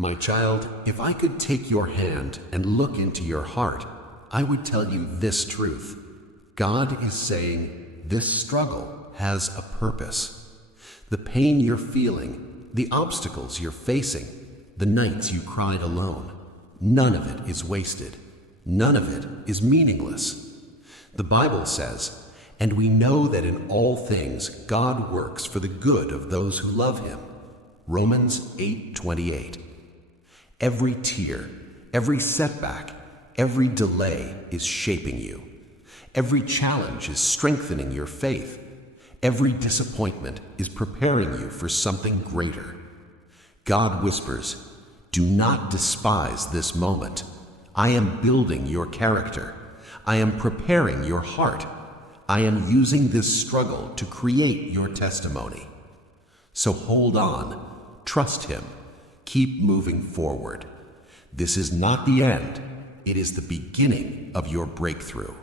My child, if I could take your hand and look into your heart, I would tell you this truth. God is saying this struggle has a purpose. The pain you're feeling, the obstacles you're facing, the nights you cried alone, none of it is wasted. None of it is meaningless. The Bible says, "And we know that in all things God works for the good of those who love him." Romans 8:28. Every tear, every setback, every delay is shaping you. Every challenge is strengthening your faith. Every disappointment is preparing you for something greater. God whispers, "Do not despise this moment. I am building your character. I am preparing your heart. I am using this struggle to create your testimony." So hold on, trust him, keep moving forward. This is not the end, it is the beginning of your breakthrough.